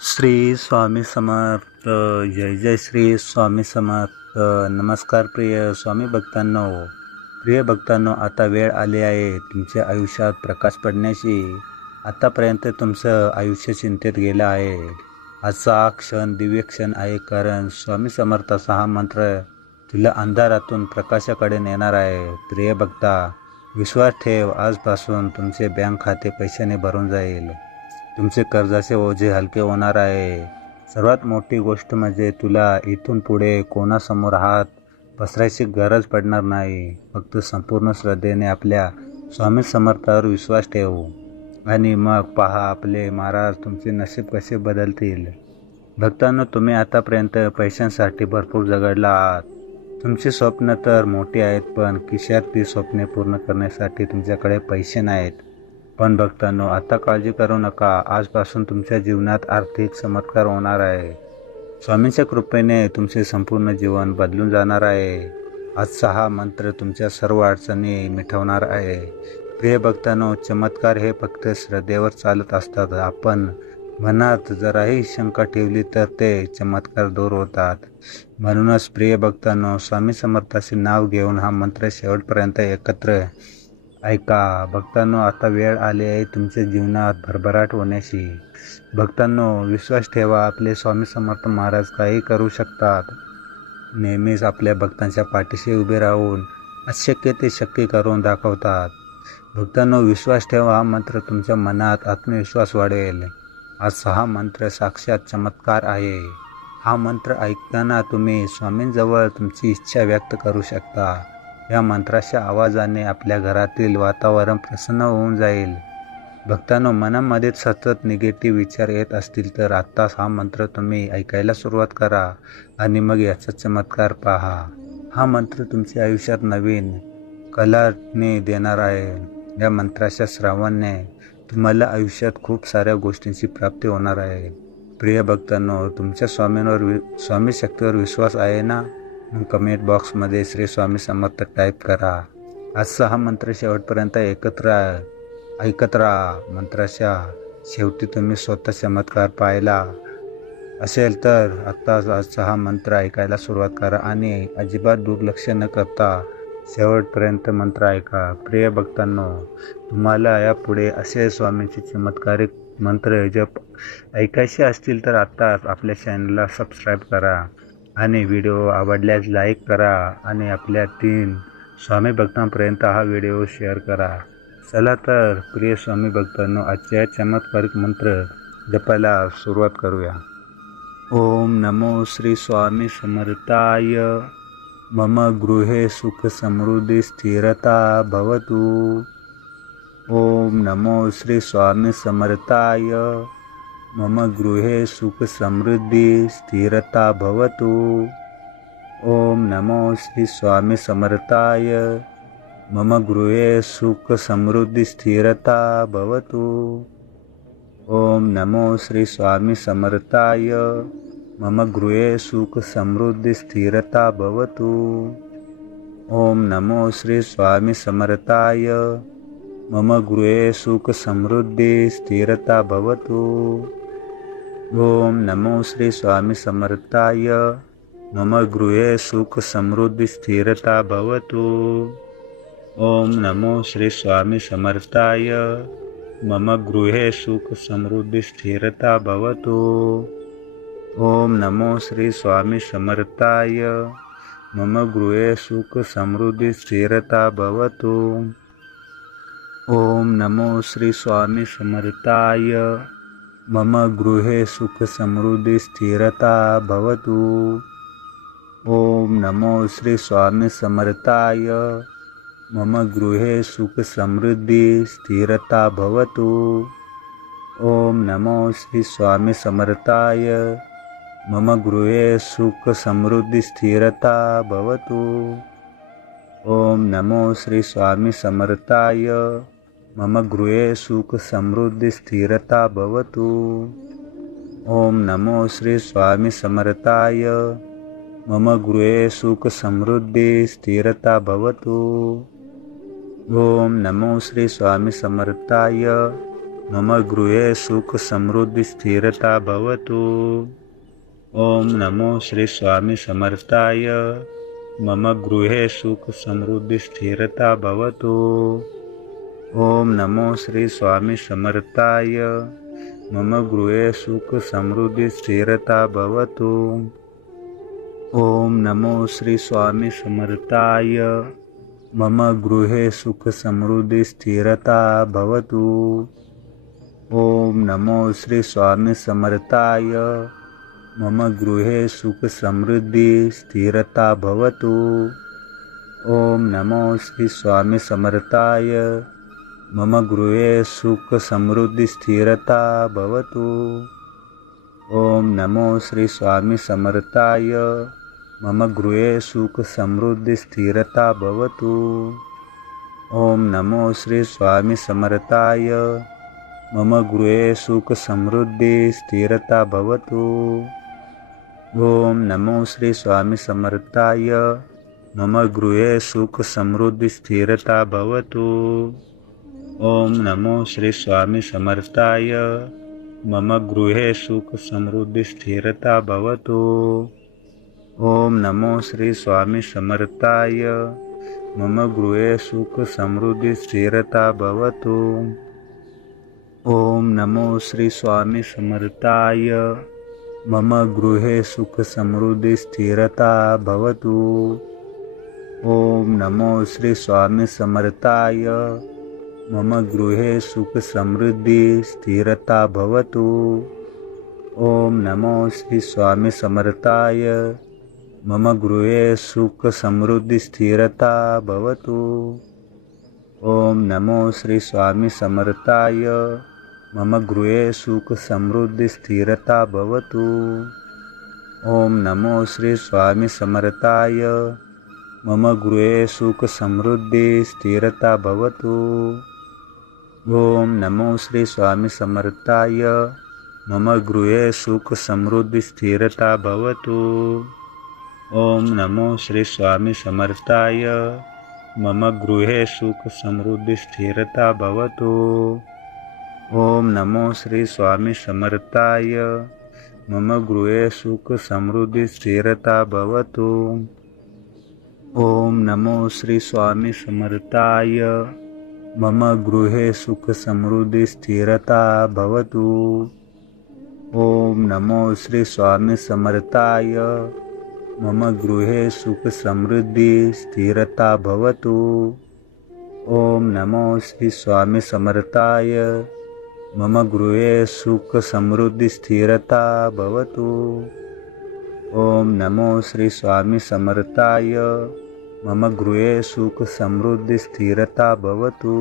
श्री स्वामी समर्थ. जय जय श्री स्वामी समर्थ. नमस्कार प्रिय स्वामी भक्तांनो. प्रिय भक्तांनो, आता वेळ आली आहे तुमच्या आयुष्यात प्रकाश पडण्याची. आतापर्यंत तुमचं आयुष्य चिंतेत गेलं आहे. आजचा हा क्षण दिव्य क्षण आहे, कारण स्वामी समर्थाचा हा मंत्र तुला अंधारातून प्रकाशाकडे नेणार आहे. प्रिय भक्ता, विश्वास ठेव, आजपासून तुमचे बँक खाते पैशाने भरून जाईल. तुमचे कर्जाचे ओझे हलके होणार आहे. सर्वात मोठी गोष्ट म्हणजे तुला इथून पुढे कोणासमोर हात पसरायची गरज पडणार नाही. फक्त संपूर्ण श्रद्धेने आपल्या स्वामी समर्थावर विश्वास ठेवू आणि मग पहा आपले महाराज तुमचे नशीब कसे बदलतील. भक्तांनो, तुम्ही आतापर्यंत पैशांसाठी भरपूर झगडला आहात. तुमची स्वप्न तर मोठी आहेत, पण खिशात ती स्वप्ने पूर्ण करण्यासाठी तुमच्याकडे पैसे नाहीत. पण भक्तांनो, आता काळजी करू नका. आजपासून तुमच्या जीवनात आर्थिक चमत्कार होणार आहे. स्वामींच्या कृपेने तुमचे संपूर्ण जीवन बदलून जाणार आहे. आजचा हा मंत्र तुमच्या सर्व अडचणी मिटवणार आहे. प्रिय भक्तांनो, चमत्कार हे फक्त श्रद्धेवर चालत असतात. आपण मनात जराही शंका ठेवली तर ते चमत्कार दूर होतात. म्हणूनच प्रिय भक्तांनो, स्वामी समर्थाचे नाव घेऊन हा मंत्र शेवटपर्यंत एकत्र ऐका. भक्तांनो, आता वेळ आली आहे तुमच्या जीवनात भरभराट होण्याची. भक्तांनो, विश्वास ठेवा, आपले स्वामी समर्थ महाराज काही करू शकतात. नेहमीच आपल्या भक्तांच्या पाठीशी उभे राहून अशक्य ते शक्य करून दाखवतात. भक्तांनो, विश्वास ठेवा, हा मंत्र तुमच्या मनात आत्मविश्वास वाढवेल. आजचा हा मंत्र साक्षात चमत्कार आहे. हा मंत्र ऐकताना तुम्ही स्वामींजवळ तुमची इच्छा व्यक्त करू शकता. या मंत्राच्या आवाजाने आपल्या घरातील वातावरण प्रसन्न होऊन जाईल. भक्तांनो, मनामध्ये सतत निगेटिव्ह विचार येत असतील तर आत्ताच हा मंत्र तुम्ही ऐकायला सुरुवात करा आणि मग याचा चमत्कार पहा. हा मंत्र तुमच्या आयुष्यात नवीन कलाटणी देणार आहे. या मंत्राच्या श्रवणाने तुम्हाला आयुष्यात खूप साऱ्या गोष्टींची प्राप्ती होणार आहे. प्रिय भक्तांनो, तुमच्या स्वामी शक्तीवर विश्वास आहे ना? मग कमेंट बॉक्समध्ये श्री स्वामी समर्थ टाईप करा. आजचा हा मंत्र शेवटपर्यंत ऐकत राहा. मंत्राच्या शेवटी तुम्ही स्वतः चमत्कार पाहिला असेल तर आत्ताच आजचा हा मंत्र ऐकायला सुरुवात करा आणि अजिबात दुर्लक्ष न करता शेवटपर्यंत मंत्र ऐका. प्रिय भक्तांनो, तुम्हाला यापुढे असे स्वामींचे चमत्कारिक मंत्र जप ऐकायचे असतील तर आत्ताच आपल्या चॅनलला सबस्क्राईब करा आणि व्हिडिओ आवडल्यास लाईक करा आणि आपल्या 3 स्वामी भक्तांपर्यंत हा व्हिडिओ शेअर करा. चला तर प्रिय स्वामी भक्तांनो, आजच्या चमत्कारिक मंत्र जपायला सुरुवात करूया. ओम नमो श्री स्वामी समर्थाय. मम गृहे सुख समृद्धी स्थिरता भवतु. ओम नमो श्री स्वामी समर्थाय. मम गृहे सुख समृद्धी स्थिरता भवतु. ओम नमो श्री स्वामी समर्थाय. मम गृहे सुख समृद्धी स्थिरता भवतु. ओम नमो श्री स्वामी समर्थाय. मम गृहे सुख समृद्धी स्थिरता भवतु. ओम नमो श्री स्वामी समर्थाय. मम गृहे सुख समृद्धी स्थिरता भवतु. ओम नमो श्री स्वामी समर्थाय. मम गृहे सुख समृद्धी स्थिरता भवतु. ओम नमो श्री स्वामी समर्थाय. मम गृहे सुख समृद्धी स्थिरता भवतु. ओम नमो श्री स्वामी समर्थाय. मम गृहे सुख समृद्धी स्थिरता भवतु. ओम नमो श्री स्वामी समर्थाय. मम गृहे सुख समृद्धी स्थिरता भवतु. ओम नमो श्री स्वामी समर्थाय. मम गृहे सुख समृद्धी स्थिरता भवतु. ओम नमो श्री स्वामी समर्थाय. मम गृहे सुख समृद्धी स्थिरता भवतु. ओम नमो श्री स्वामी समर्थाय. मम गृहे सुख समृद्धी स्थिरता भवतु. ओम नमो श्री स्वामी समर्थाय. मम गृहे सुख समृद्धी स्थिरता भवतु. ओम नमो श्री स्वामी समर्थाय. मम गृहे सुख समृद्धि स्थिरता भवतु। ओम नमो श्री स्वामी समर्थाय। मम गृहे सुख समृद्धि स्थिरता भवतु। ओम नमो श्री स्वामी समर्थाय। मम गृहे सुख समृद्धि स्थिरता भवतु। ओम नमो श्री स्वामी समर्थाय। मम गृहे सुख समृद्धि स्थिरता भवतु। ओम नमो श्री स्वामी समर्थाय। मम गृहे सुख समृद्धि स्थिरता भवतु। ओम नमो श्री स्वामी समर्थाय। मम गृहे सुख समृद्धि स्थिरता भवतु। ओम नमो श्री स्वामी समर्थाय। मम गृहे सुख समृद्धि स्थिरता भवतु। ओम नमो श्री स्वामी समर्थाय। मम गृहे सुख समृद्धि स्थिरता भवतु। ओम नमो श्री स्वामी समर्थाय। मम गृहे सुख समृद्धि स्थिरता भवतु। ओम नमो श्री स्वामी समर्थाय। मम गृहे सुख समृद्धि स्थिरता भवतु। ओम नमो श्री स्वामी समर्थाय। मम गृहे सुख समृद्धि स्थिरता भवतु। ओम नमो श्री स्वामी समर्थाय। मम गृहे सुख समृद्धि स्थिरता भवतु। ओम नमो श्री स्वामी समर्थाय। मम गृहे सुख समृद्धि स्थिरता भवतु। ओम नमो श्री स्वामी समर्थाय। मम गृहे सुख समृद्धि स्थिरता भवतु। ओम नमो श्री स्वामी समर्थाय। मम गृहे सुख समृद्धि स्थिरता भवतु। ओम नमो श्री स्वामी समर्थाय। मम गृहे सुख समृद्धि स्थिरता भवतु। ओम नमो श्री स्वामी समर्थाय। मम गृहे सुख समृद्धि स्थिरता भवतु। ओम नमो श्री स्वामी समर्थाय। मम गृहे सुख समृद्धि स्थिरता भवतु। ओम नमो श्री स्वामी समर्थाय। मम गृहे सुख समृद्धि स्थिरता भवतु। ओम नमो श्री स्वामी समर्थाय। मम गृहे सुख समृद्धि स्थिरता भवतु। ओम नमो श्री स्वामी समर्थाय। मम गृहे सुख समृद्धि स्थिरता भवतु। ओम नमो श्री स्वामी समर्थाय। मम गृहे सुख समृद्धि स्थिरता भवतु। ओम नमो श्री स्वामी समर्थाय। मम गृहे सुख समृद्धि स्थिरता भवतु।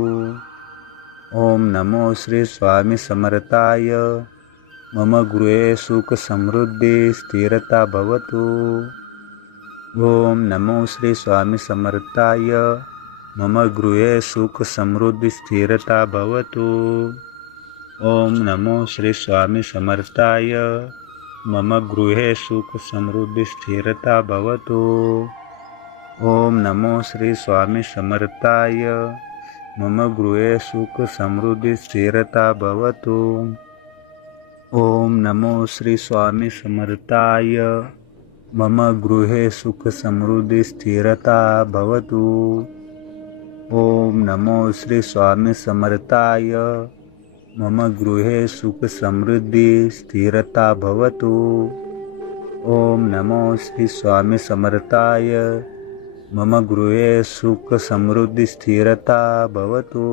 ओम नमो श्री स्वामी समर्थाय। मम गृहे सुख समृद्धि स्थिरता भवतु। ओम नमो श्री स्वामी समर्थाय। मम गृहे सुख समृद्धि स्थिरता भवतु। ओम नमो श्री स्वामी समर्थाय। मम गृहे सुख समृद्धि स्थिरता भवतु। ओम नमो श्री स्वामी समर्थाय। मम गृहे सुख समृद्धि स्थिरता भवतु। ओम नमो श्री स्वामी समर्थाय। मम गृहे सुख समृद्धि स्थिरता भवतु। ओम नमो श्री स्वामी समर्थाय। मम गृहे सुख समृद्धि स्थिरता भवतु। ओम नमो श्री स्वामी समर्थाय। मम गृहे सुख समृद्धि स्थिरता भवतु।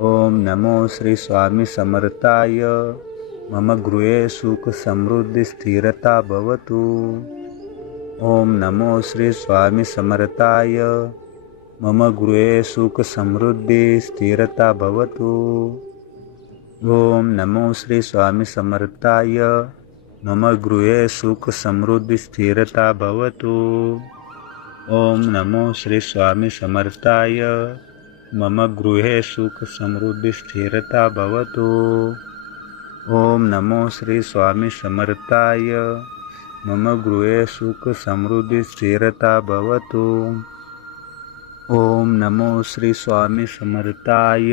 ओम नमो श्री स्वामी समर्थाय। मम गृहे सुख समृद्धि स्थिरता भवतु। ओम नमो श्री स्वामी समर्थाय। मम गृहे सुख समृद्धि स्थिरता भवतु। ओम नमो श्री स्वामी समर्थाय। मम गृहे सुख समृद्धि स्थिरता भवतु। ओम नमो श्री स्वामी समर्थाय। मम गृहे सुख समृद्धि स्थिरता भवतु। ओम नमो श्री स्वामी समर्थाय। मम गृहे सुख समृद्धि स्थिरता भवतु। ओम नमो श्री स्वामी समर्थाय।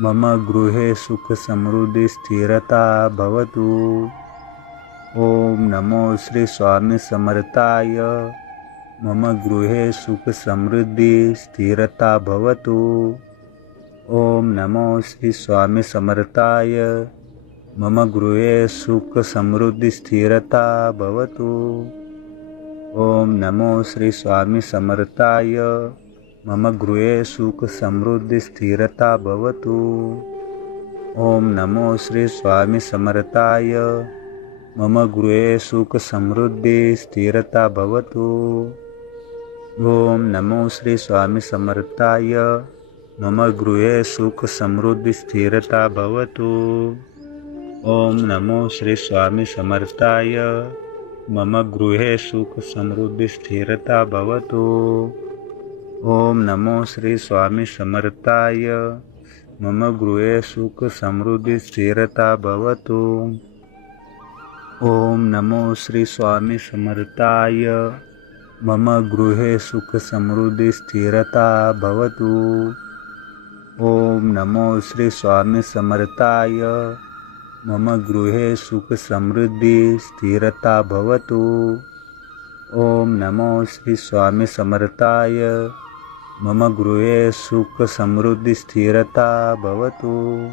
मम गृहे सुख समृद्धी स्थिरता भवतु। ओम नमो श्री स्वामी समर्थाय। मम गृहे सुख समृद्धी स्थिरता भवतु। ओम नमो श्री स्वामी समर्थाय। मम गृहे सुख समृद्धि स्थिरता भवतु। ओम नमो श्री स्वामी समर्थाय। मम गृहे सुख समृद्धि स्थिरता भवतु। ओम नमो श्री स्वामी समर्थाय। मम गृहे सुख समृद्धि स्थिरता भवतु। ओम नमो श्री स्वामी समर्थाय। मम गृहे सुख समृद्धि स्थिरता भवतु। ओम नमो श्री स्वामी समर्थाय। मम गृहे सुख समृद्धि स्थिरता भवतु। ओम नमो श्री स्वामी समर्थाय। मम गृहे सुख समृद्धि स्थिरता भवतु। ओम नमो श्री स्वामी समर्थाय। मम गृहे सुख समृद्धि स्थिरता भवतु। ओम नमो श्री स्वामी समर्थाय। मम गृहे सुख समृद्धि स्थिरता भवतु। ओम नमो श्री स्वामी समर्थाय। मम गृहे सुख समृद्धि स्थिरता भवतु।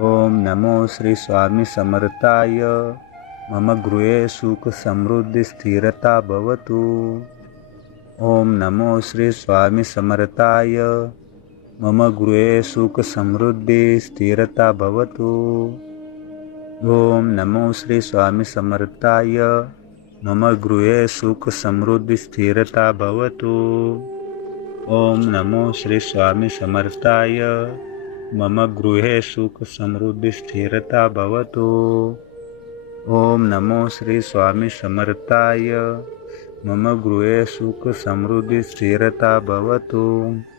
ओम नमो श्री स्वामी समर्थाय। मम गृहे सुख समृद्धि स्थिरता भवतु। ओम नमो श्री स्वामी समर्थाय। मम गृहे सुख समृद्धि स्थिरता भवतु। ओम नमो श्री स्वामी समर्थाय। मम गृहे सुख समृद्धि स्थिरता भवतु। ओम नमो श्री स्वामी समर्थाय। मम गृहे सुख समृद्धि स्थिरता भवतु। ओम नमो श्री स्वामी समर्थाय। मम गृहे सुख समृद्धि स्थिरता भवतु।